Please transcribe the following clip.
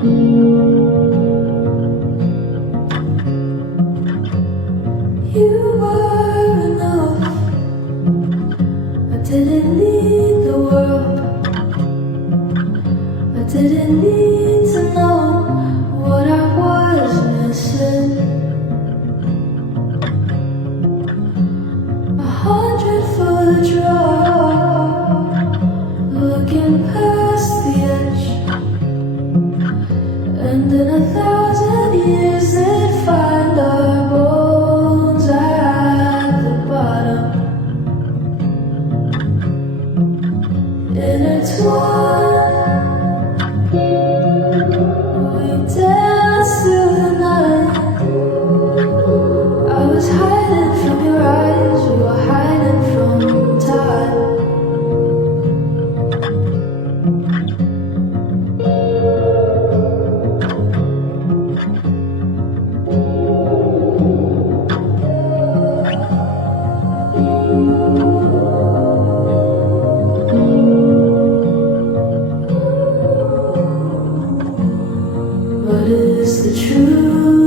You were enough. I didn't need the world. I didn't need to know what I was missing. 100-foot drop, looking past the edge, and in 1,000 years they'd find our bones at the bottom, intertwined. We danced through the night. I was hiding from your eyes, you were hiding from time. What is the truth?